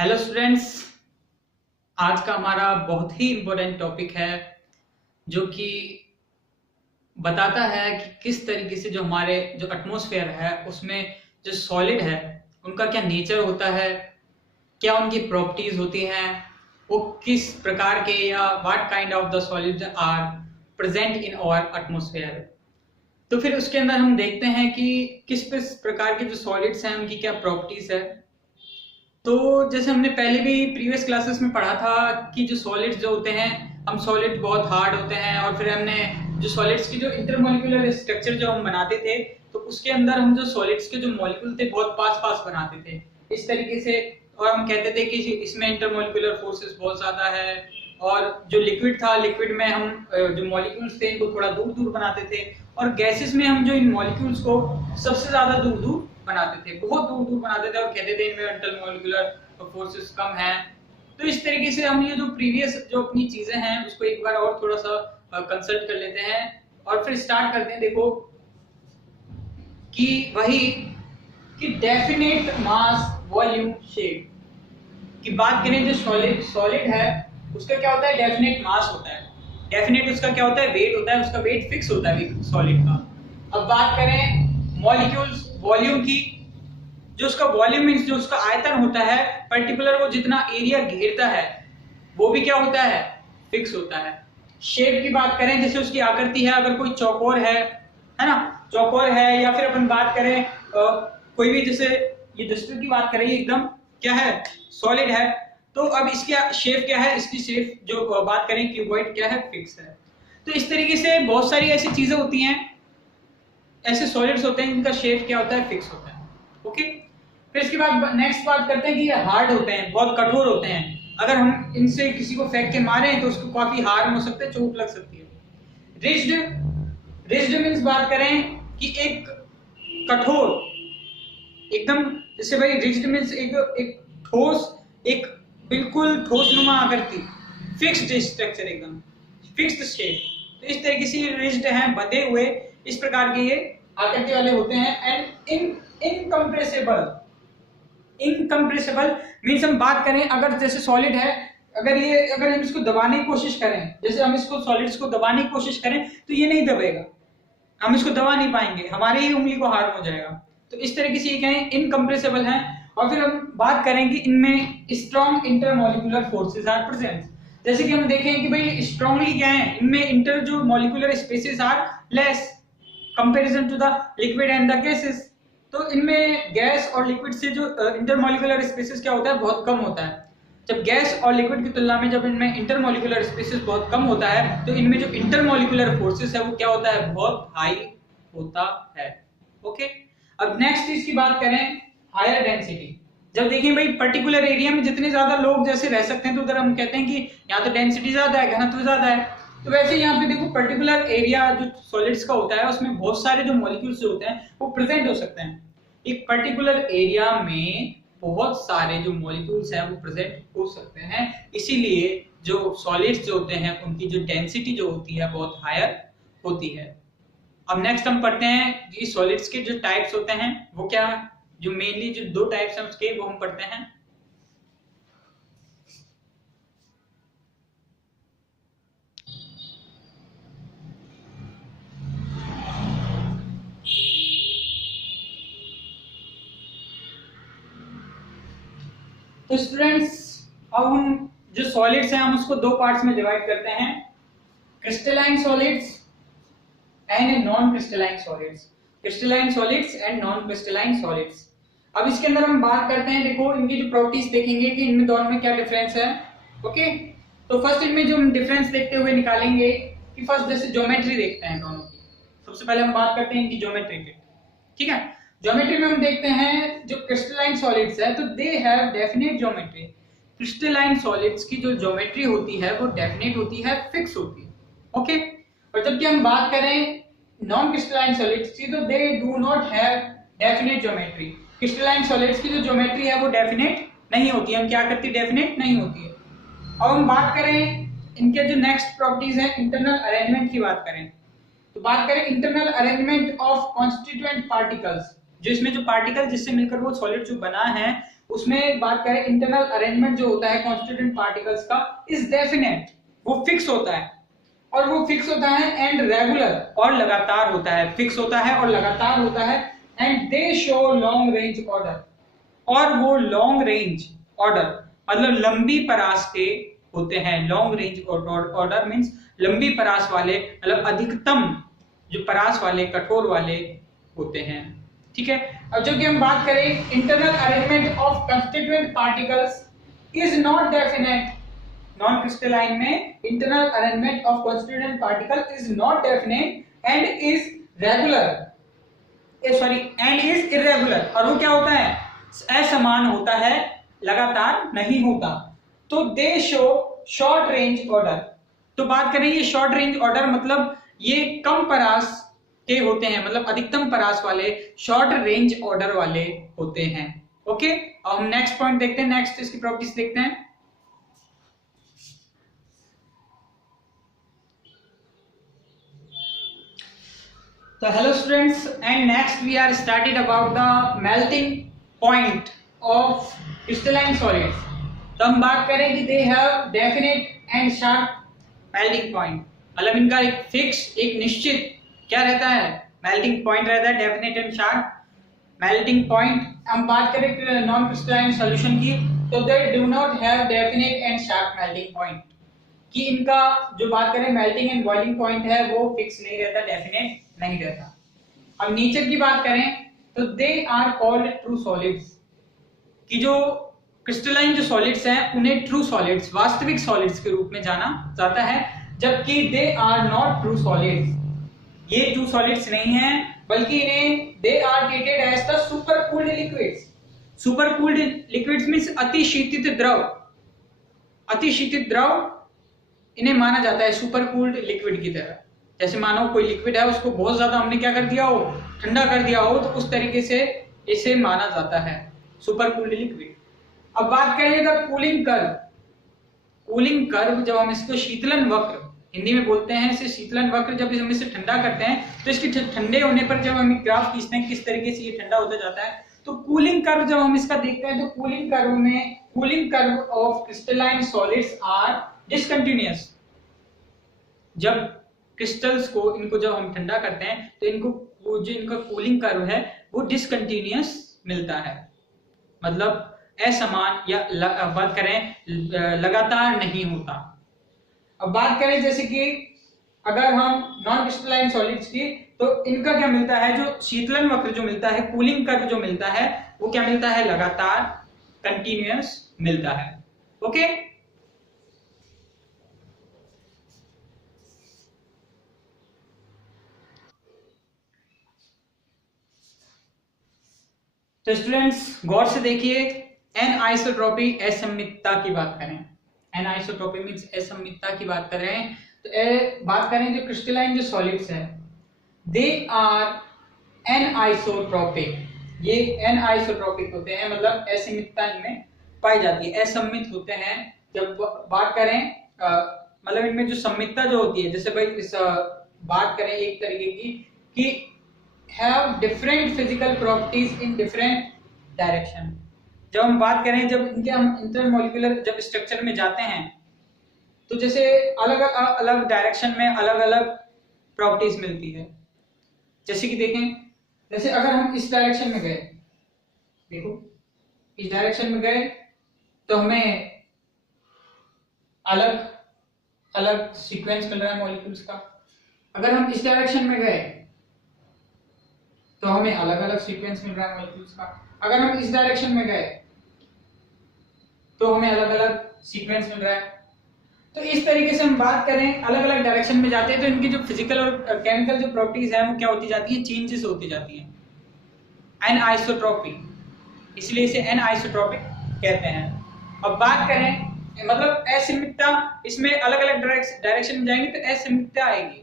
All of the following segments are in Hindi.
Hello students. आज का हमारा बहुत ही इम्पोर्टेंट टॉपिक है जो कि बताता है कि किस तरीके से जो हमारे जो एटमॉस्फेयर है उसमें जो सॉलिड है उनका क्या नेचर होता है, क्या उनकी प्रॉपर्टीज होती हैं, वो किस प्रकार के या what kind of the solid are present in our atmosphere. तो फिर उसके अंदर हम देखते हैं कि किस प्रकार के जो सॉलिड्स हैं उनकी क्या प्रॉपर्टीज है। तो जैसे हमने पहले भी प्रीवियस क्लासेस में पढ़ा था कि जो सॉलिड्स जो होते हैं, हम सॉलिड बहुत हार्ड होते हैं और फिर हमने जो सॉलिड्स की जो इंटरमॉलिक्यूलर स्ट्रक्चर जो हम बनाते थे तो उसके अंदर हम जो सॉलिड्स के जो मॉलिक्यूल थे बहुत पास पास बनाते थे इस तरीके से, और हम कहते थे कि इसमें इंटरमॉलिक्यूलर फोर्सेस बहुत ज्यादा है। और जो लिक्विड था, लिक्विड में हम जो मॉलिक्यूल्स थे इनको थोड़ा दूर दूर बनाते थे, और गैसेस में हम जो इन मॉलिक्यूल्स को सबसे ज्यादा दूर दूर बनाते थे, बहुत दूर दूर बनाते थे और कहते थे इनमें इंटरमॉलिक्यूलर फोर्सेस कम हैं। तो इस तरीके से हम ये जो प्रीवियस जो अपनी चीजें हैं उसको एक बार और थोड़ा सा कंसल्ट कर लेते हैं और फिर स्टार्ट करते हैं। देखो कि वही कि डेफिनेट मास वॉल्यूम शेप की बात करें, जो सॉलिड है उसका क्या होता है, डेफिनेट मास होता है। डेफिनेट उसका क्या होता है, वेट होता है, उसका वेट फिक्स होता है सॉलिड का। अब बात करें मॉलिक्यूल्स वॉल्यूम की, जो उसका वॉल्यूम मींस जो उसका आयतन होता है, पर्टिकुलर वो जितना एरिया घेरता है वो भी क्या होता है, फिक्स होता है। शेप की बात करें, जैसे उसकी आकृति है, अगर कोई चौकोर है ना, चौकोर है, या फिर अपन बात करें कोई भी, जैसे ये डस्टर की बात करें, एकदम क्या है, सॉलिड है। तो अब इसकी शेप क्या है, इसकी शेप जो बात करें क्यूबॉइड क्या है, फिक्स है। तो इस तरीके से बहुत सारी ऐसी चीजें होती हैं, ऐसे सॉलिड्स होते हैं जिनका शेप क्या होता है, फिक्स होता है। ओके, फिर इसके बाद नेक्स्ट बात करते हैं कि ये हार्ड होते हैं, बहुत कठोर होते हैं। अगर हम इनसे किसी को फेंक के मारें तो उसको काफी हार्म हो सकता है, चोट लग सकती है। रिज्ड मींस बात करें कि एक कठोर एकदम, जैसे भाई रिज्ड मींस एक ठोस, एक बिल्कुल ठोसनुमा आकृति, फिक्स्ड स्ट्रक्चर, एकदम फिक्स्ड शेप। तो इस तरीके से रिज्ड हैं, बंधे हुए, इस प्रकार के ये आकृति वाले होते हैं। एंड इनकम्प्रेसिबल मींस हम बात करें, अगर जैसे सॉलिड है, अगर हम इसको दबाने की कोशिश करें, जैसे हम इसको सॉलिड्स को दबाने की कोशिश करें तो ये नहीं दबेगा, हम इसको दबा नहीं पाएंगे, हमारे ही उंगली को हार्म हो जाएगा। तो इस तरीके से ये क्या है, इनकम्प्रेसिबल है। और फिर हम बात करेंगे इनमें strong intermolecular forces are present. जैसे कि हम देखें कि भाई स्ट्रांगली क्या है, इनमें इंटर जो molecular spaces are less comparison to the liquid and the gases. तो इनमें गैस और लिक्विड से जो इंटरमॉलिक्यूलर स्पेसेस क्या होता है, बहुत कम होता है। जब गैस और लिक्विड की तुलना में जब इनमें इंटरमॉलिक्यूलर स्पेसेस बहुत कम होता है तो इनमें जो इंटरमॉलिक्यूलर फोर्सेस है वो क्या होता है, बहुत हाई होता है। ओके, अब नेक्स्ट चीज की बात करें, हायर डेंसिटी। जब देखें भाई पर्टिकुलर एरिया में जितने ज्यादा लोग जैसे रह सकते हैं तो उधर हम कहते हैं कि यहाँ तो डेंसिटी ज्यादा है, घनत्व ज्यादा है। तो वैसे यहाँ पे देखो पर्टिकुलर एरिया जो सॉलिड्स का होता है उसमें बहुत सारे जो मॉलिक्यूल्स होते हैं वो प्रेजेंट हो सकते हैं। एक पर्टिकुलर एरिया में बहुत सारे जो मॉलिक्यूल्स हैं वो प्रेजेंट हो सकते हैं, इसीलिए जो सॉलिड्स जो होते हैं उनकी जो डेंसिटी जो होती है बहुत हायर होती है। अब नेक्स्ट हम पढ़ते हैं कि सॉलिड्स के जो टाइप्स होते हैं वो क्या है, जो मेनली जो दो टाइप्स हैं उसके वो हम पढ़ते हैं। तो स्टूडेंट्स, अब हम जो सॉलिड्स हैं हम उसको दो पार्ट्स में डिवाइड करते हैं, crystalline solids and non crystalline solids. Crystalline solids and non crystalline solids. अब इसके अंदर हम बात करते हैं, देखो इनकी जो प्रॉपर्टीज देखेंगे कि इनमें दोनों में क्या डिफरेंस है। ओके, तो फर्स्ट इनमें जो हम डिफरेंस देखते हुए निकालेंगे कि फर्स्ट जैसे ज्योमेट्री देखते हैं दोनों की। सबसे पहले हम बात करते हैं इनकी ज्योमेट्री की, ठीक है। ज्योमेट्री में हम देखते हैं जो क्रिस्टलाइन सॉलिड्स है तो they have definite geometry. Crystalline solids की जो ज्योमेट्री होती है वो डेफिनेट होती है, फिक्स होती है। ओके, और जबकि हम बात करें नॉन क्रिस्टलाइन सॉलिड्स की तो they do not have definite geometry. Crystalline solids की जो ज्योमेट्री है वो डेफिनेट नहीं होती है, हम क्या करती, डेफिनेट नहीं होती है। अब हम बात करें इनके जो नेक्स्ट प्रॉपर्टीज है, इंटरनल अरेंजमेंट की बात करें तो बात करें internal arrangement of constituent particles. जो इसमें जो पार्टिकल जिससे मिलकर वो सॉलिड जो बना है उसमें बात करें इंटरनल अरेंजमेंट जो होता है कॉन्स्टिट्यूएंट पार्टिकल्स का इज डेफिनेट, वो फिक्स होता है, और वो फिक्स होता है एंड रेगुलर और लगातार होता है, फिक्स होता है और लगातार होता है, and they show long range order, और वो लॉन्ग रेंज ऑर्डर मतलब लंबी परास के होते हैं। लॉन्ग रेंज ऑर्डर मींस लंबी परास वाले, मतलब अधिकतम जो परास वाले, कठोर वाले होते हैं। ठीक है। अब जो कि हम बात करें internal arrangement of constituent particles is not definite, non crystalline में internal arrangement of constituent particle is not definite and is regular, and is irregular, और वो क्या होता है, असमान होता है, लगातार नहीं होता। तो दे शो शॉर्ट रेंज ऑर्डर। तो बात करें ये शॉर्ट रेंज ऑर्डर मतलब ये कम परास के होते हैं, मतलब अधिकतम परास वाले, शॉर्ट रेंज ऑर्डर वाले होते हैं। ओके, अब हम नेक्स्ट पॉइंट देखते हैं, नेक्स्ट इसकी प्रॉपर्टीज देखते हैं। So hello students, and next we are started about the melting point of crystalline solids. तो हम बात करें कि they have definite and sharp melting point, मतलब इनका एक फिक्स, एक निश्चित क्या रहता है, melting point रहता है, definite and sharp melting point। हम बात करें नॉन क्रिस्टलाइन सॉल्यूशन की, तो they do not have definite and sharp melting point, कि इनका जो बात करें मेल्टिंग एंड बॉइलिंग पॉइंट है वो फिक्स नहीं रहता, डेफिनेट नहीं रहता। अब नेचर की बात करें तो they are called true solids, कि जो क्रिस्टलाइन जो सॉलिड्स हैं उन्हें ट्रू सॉलिड्स, वास्तविक सॉलिड्स के रूप में जाना जाता है, जबकि they are not true solids, ये ट्रू सॉलिड्स नहीं हैं, बल्कि इन्हें they are treated as the supercooled liquids. Supercooled liquids means अतिशीतित द्रव, अतिशीतित द्रव इन्हें माना जाता है सुपरकूल्ड लिक्विड की तरह। जैसे मानो कोई लिक्विड है, उसको बहुत ज्यादा हमने क्या कर दिया हो, ठंडा कर दिया हो, तो उस तरीके से इसे माना जाता है सुपरकूल्ड लिक्विड। अब बात करें the cooling curve, cooling curve जब हम इसको शीतलन वक्र हिंदी में बोलते हैं, इसे शीतलन वक्र जब हम इसे ठंडा करते हैं तो इसके ठंडे होने पर जब हम ग्राफ खींचते हैं किस तरीके से ये ठंडा होता जाता है, तो कूलिंग कर्व जब हम इसका देखते हैं तो कूलिंग कर्व में, cooling curve of crystalline solids are discontinuous. जब क्रिस्टल्स को, इनको जब हम ठंडा करते हैं तो इनको वो जो इनका कूलिंग कर्व है वो डिसकंटिन्यूअस मिलता है, मतलब असमान या बात करें लगातार नहीं होता। अब बात करें जैसे कि अगर हम नॉन क्रिस्टलाइन सॉलिड्स की, तो इनका क्या मिलता है, जो शीतलन वक्र जो मिलता है, कूलिंग कर्व जो मिलता है वो क्या मिलता है, लगातार कंटिन्यूअस मिलता है। ओके, तो स्टूडेंट्स गौर से देखिए, एनआइसोट्रॉपी असममितता की बात करें, एनआइसोट्रॉपी मींस असममितता की बात कर रहे हैं, तो बात करें जो क्रिस्टलाइन जो सॉलिड्स है दे आर एनआइसोट्रॉपिक, ये एनआइसोट्रॉपिक होते हैं, मतलब असममितता इनमें पाई जाती है, असममित होते हैं। जब बात करें मतलब इनमें जो सम्मितता जो होती है, जैसे भाई इस बात करें एक तरीके की कि have different physical properties in different direction। जब हम बात करें, जब इनके हम इंटरमोलिकुलर जब स्ट्रक्चर में जाते हैं तो जैसे अलग अलग डायरेक्शन में अलग अलग प्रॉपर्टीज मिलती है। जैसे कि देखें, जैसे अगर हम इस डायरेक्शन में गए, देखो इस डायरेक्शन में गए तो हमें अलग अलग सीक्वेंस मिल रहा है मॉलिक्यूल्स का। अगर हम इस डायरेक्शन में गए तो हमें अलग अलग सीक्वेंस मिल रहा है मॉलिक्यूल्स का। अगर हम इस डायरेक्शन में गए तो हमें अलग अलग सीक्वेंस मिल रहा है। तो इस तरीके से हम बात करें, अलग अलग डायरेक्शन में जाते हैं तो इनकी जो फिजिकल और केमिकल जो प्रॉपर्टीज है वो क्या होती जाती है, चेंजेस होती जाती हैं, एनआइसोट्रॉपी, इसलिए इसे एनआइसोट्रॉपिक कहते हैं। अब बात करें मतलब असममितता, इसमें अलग अलग डायरेक्शन में जाएंगे तो असममितता आएगी,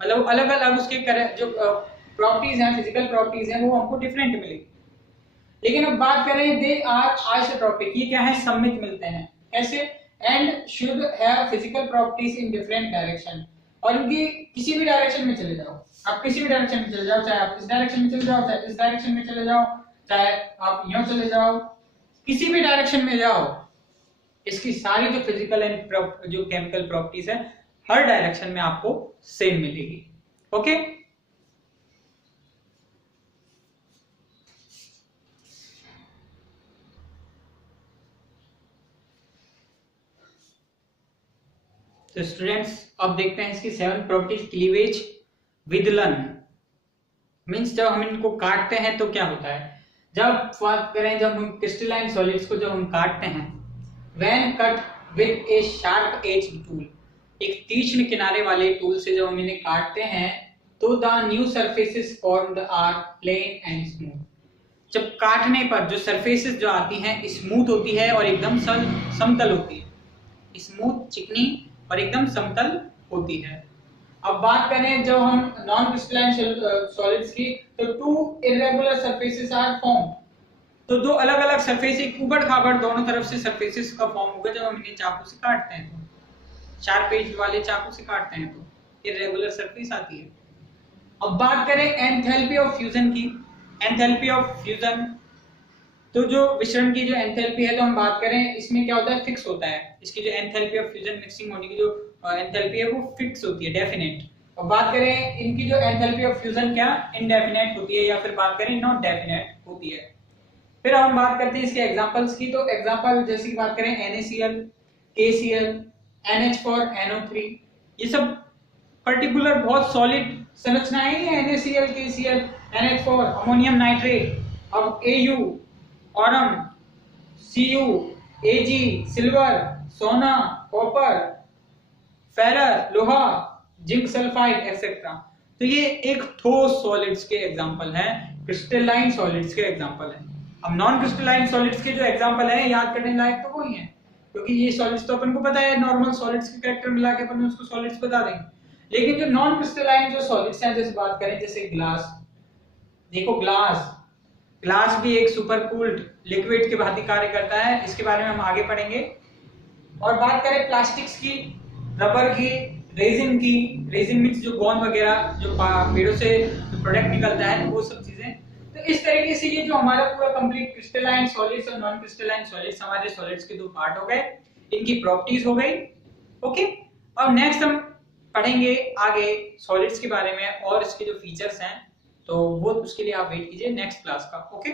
मतलब अलग अलग उसके जो प्रॉपर्टीज हैं, फिजिकल प्रॉपर्टीज हैं, वो हमको डिफरेंट मिलेगी। लेकिन अब बात करें दे आर आइसोट्रॉपिक, ये क्या है, सममित मिलते हैं। कैसे, and should have physical properties in different direction, और इनकी किसी भी डायरेक्शन में चले जाओ, आप किसी भी डायरेक्शन में चले जाओ, चाहे आप इस डायरेक्शन में चले जाओ, चाहे इस डायरेक्शन में चले जाओ, चाहे आप यूं चले जाओ, किसी भी डायरेक्शन में जाओ, इसकी सारी जो फिजिकल एंड जो केमिकल प्रॉपर्टीज है हर डायरेक्शन में आपको सेम मिलेगी। ओके, तो स्टूडेंट्स अब देखते हैं इसकी 7 प्रॉपर्टीज। क्लीवेज विदलन मीन्स जब हम इनको काटते हैं तो क्या होता है। जब बात करें, जब हम क्रिस्टलाइन सॉलिड्स को जब हम काटते हैं, when cut with a sharp edge tool, एक तीक्ष्ण किनारे वाले टूल से जब हम इन्हें काटते हैं तो the new surfaces formed are plane and smooth. जब काटने पर जो सरफेसेस जो आती हैं स्मूथ होती है और एकदम समतल होती है, स्मूथ, चिकनी और एकदम समतल होती है। अब बात करें जब हम नॉन क्रिस्टलाइन सॉलिड्स की, तो two irregular surfaces are formed, तो दो अलग अलग सरफेस, एक ऊबड़ खाबड़ दोनों तरफ से सरफेसेस का फॉर्म होगा जब हम इन्हें चाकू से काटते हैं, तो शार्प एज वाले चाकू से काटते हैं तो इरेगुलर सरफेस आती है। अब बात करें एंथैल्पी ऑफ फ्यूजन की, एंथैल्पी ऑफ फ्यूजन, तो जो विसरण की जो एंथैल्पी है, तो हम बात करें इसमें क्या होता है, फिक्स होता है। इसकी जो एंथैल्पी ऑफ फ्यूजन मिक्सिंग होने की जो एंथैल्पी है वो फिक्स होती है, डेफिनेट। और बात करें इनकी जो एंथैल्पी ऑफ फ्यूजन क्या इंडेफिनेट होती है, या फिर बात करें नॉट डेफिनेट होती है। फिर हम बात करते हैं इसके एग्जांपल्स की, तो एग्जांपल जैसे कि बात करें NaCl, KCl, NH4, NO3, ये सब पर्टिकुलर बहुत सॉलिड संरचनाएं हैं। NaCl, KCl, NH4, ammonium nitrate, अब Au, Aurum, Cu, Ag, silver, सोना, कॉपर, फेरस, लोहा, जिंक सल्फाइड एक्सेट्रा। तो ये एक ठोस सॉलिड्स के एग्जांपल हैं, क्रिस्टलाइन सॉलिड्स के एग्जांपल हैं। अब नॉन क्रिस्टलाइन सॉलिड्स के जो एग्जांपल हैं याद करने लायक तो वही हैं, क्योंकि ये सॉलिड्स तो अपन को पता है, नॉर्मल सॉलिड्स के कैरेक्टर मिला के अपन उसको सॉलिड्स बता देंगे। लेकिन जो नॉन क्रिस्टलाइन जो सॉलिड्स हैं, जैसे बात करें जैसे ग्लास, देखो ग्लास भी एक सुपर कूल्ड लिक्विड के भांति कार्य करता है, इसके बारे में हम आगे पढ़ेंगे। और बात करें प्लास्टिक्स की, रबर की, रेजिन मीन्स जो गोंद वगैरह जो पेड़ों से जो प्रोडक्ट निकलता है, वो सब चीजें। तो इस तरीके से ये जो हमारा पूरा कंप्लीट क्रिस्टलाइन सॉलिड्स और नॉन क्रिस्टलाइन सॉलिड्स, हमारे सॉलिड्स के दो पार्ट हो गए, इनकी प्रॉपर्टीज हो गई। ओके, अब नेक्स्ट हम पढ़ेंगे आगे सॉलिड्स के बारे में और इसके जो फीचर्स हैं, तो वो उसके लिए आप वेट कीजिए नेक्स्ट क्लास का। ओके।